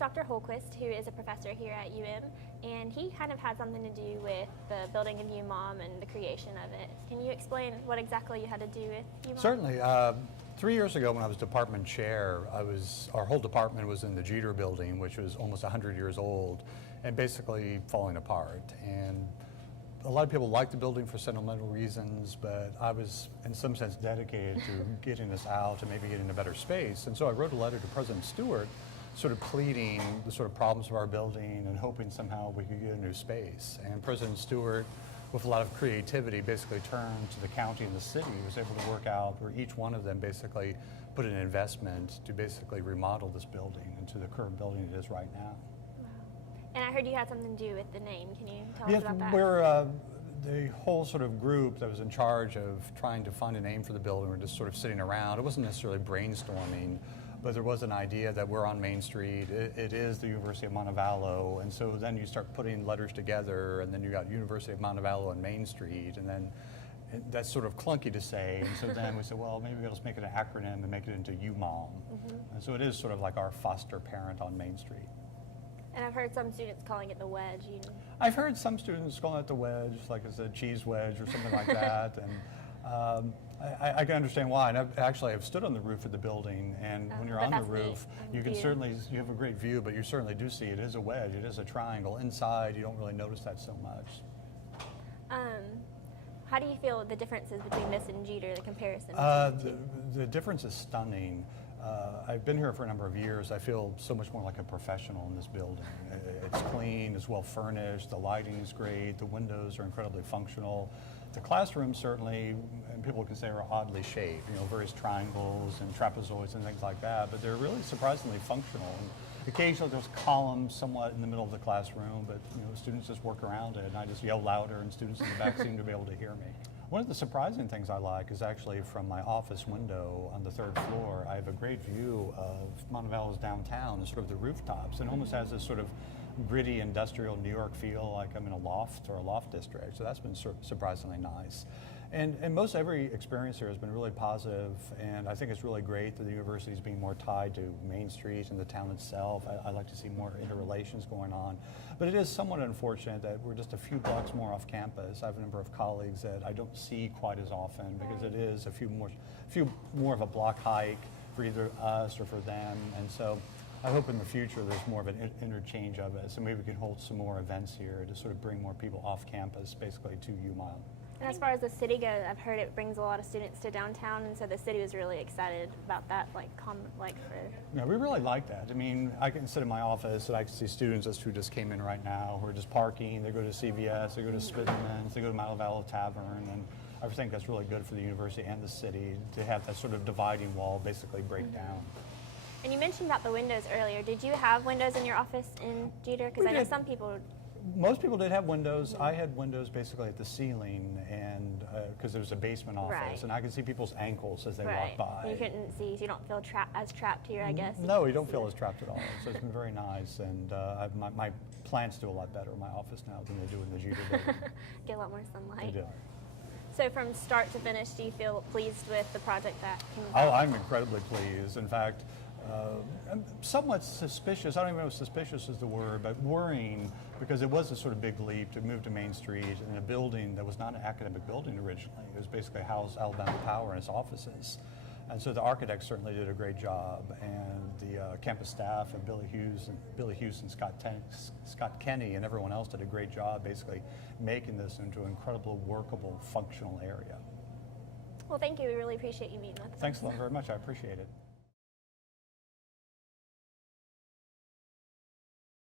Dr. Hulquist, who is a professor here at UM, and he kind of had something to do with the building of UMOM and the creation of it. Can you explain what exactly you had to do with UMOM? Certainly. 3 years ago when I was department chair, our whole department was in the Jeter building, which was almost 100 years old and basically falling apart. And a lot of people liked the building for sentimental reasons, but I was in some sense dedicated to getting us out and maybe getting a better space. And so I wrote a letter to President Stewart sort of pleading the sort of problems of our building and hoping somehow we could get a new space. And President Stewart, with a lot of creativity, basically turned to the county and the city, was able to work out where each one of them basically put an investment to basically remodel this building into the current building it is right now. And I heard you had something to do with the name. Can you tell us about that? We're the whole sort of group that was in charge of trying to find a name for the building. We're just sort of sitting around. It wasn't necessarily brainstorming, but there was an idea that we're on Main Street. It is the University of Montevallo, and so then you start putting letters together, and then you got University of Montevallo and Main Street, and then that's sort of clunky to say. And so then we said, well, maybe we'll just make it an acronym and make it into UMOM. And so it is sort of like our foster parent on Main Street. And I've heard some students calling it the wedge. I've heard some students calling it the wedge, like it's a cheese wedge or something like that. And I can understand why. And I've stood on the roof of the building, and when you're on the roof, you can you have a great view, but you certainly do see it is a wedge, it is a triangle. Inside, you don't really notice that so much. How do you feel the differences between this and Jeter, the comparison? The difference is stunning. I've been here for a number of years. I feel so much more like a professional in this building. It's clean, it's well furnished, the lighting is great, the windows are incredibly functional. The classrooms certainly, and people can say, are oddly shaped, various triangles and trapezoids and things like that, but they're really surprisingly functional. And occasionally there's columns somewhat in the middle of the classroom, but students just work around it, and I just yell louder, and students in the back seem to be able to hear me. One of the surprising things I like is actually from my office window on the 3rd floor. I have a great view of Montevallo's downtown and sort of the rooftops, and almost has this sort of gritty industrial New York feel, like I'm in a loft or a loft district. So that's been surprisingly nice. And most every experience here has been really positive, and I think it's really great that the university is being more tied to Main Street and the town itself. I like to see more interrelations going on. But it is somewhat unfortunate that we're just a few blocks more off campus. I have a number of colleagues that I don't see quite as often because it is a few more of a block hike for either us or for them. And so I hope in the future there's more of an interchange of it, so maybe we can hold some more events here to sort of bring more people off campus, basically to UMOM. And as far as the city goes, I've heard it brings a lot of students to downtown, and so the city was really excited about that, Yeah, we really like that. I mean, I can sit in my office and I can see students who just came in right now who are just parking. They go to CVS, they go to Spitman's, they go to Montevallo Tavern, and I think that's really good for the university and the city to have that sort of dividing wall basically break down. And you mentioned about the windows earlier. Did you have windows in your office in Jeter? Because I know some people... Most people did have windows. I had windows basically at the ceiling, and because there was a basement office, and I could see people's ankles as they walked by. You couldn't see, so you don't feel as trapped here, I guess. No, you don't feel as trapped at all. So it's been very nice, and my plants do a lot better in my office now than they do in the Jeter building. Get a lot more sunlight. They do. So from start to finish, do you feel pleased with the project that came about? Oh, I'm incredibly pleased. In fact, I'm somewhat suspicious. I don't even know if suspicious is the word, but worrying, because it was a sort of big leap to move to Main Street in a building that was not an academic building originally. It was basically housed Alabama Power and its offices. And so the architects certainly did a great job, and the campus staff and Billy Hughes and Scott Kenny and everyone else did a great job basically making this into an incredible, workable, functional area. Well, thank you. We really appreciate you meeting with us. Thanks a lot very much. I appreciate it.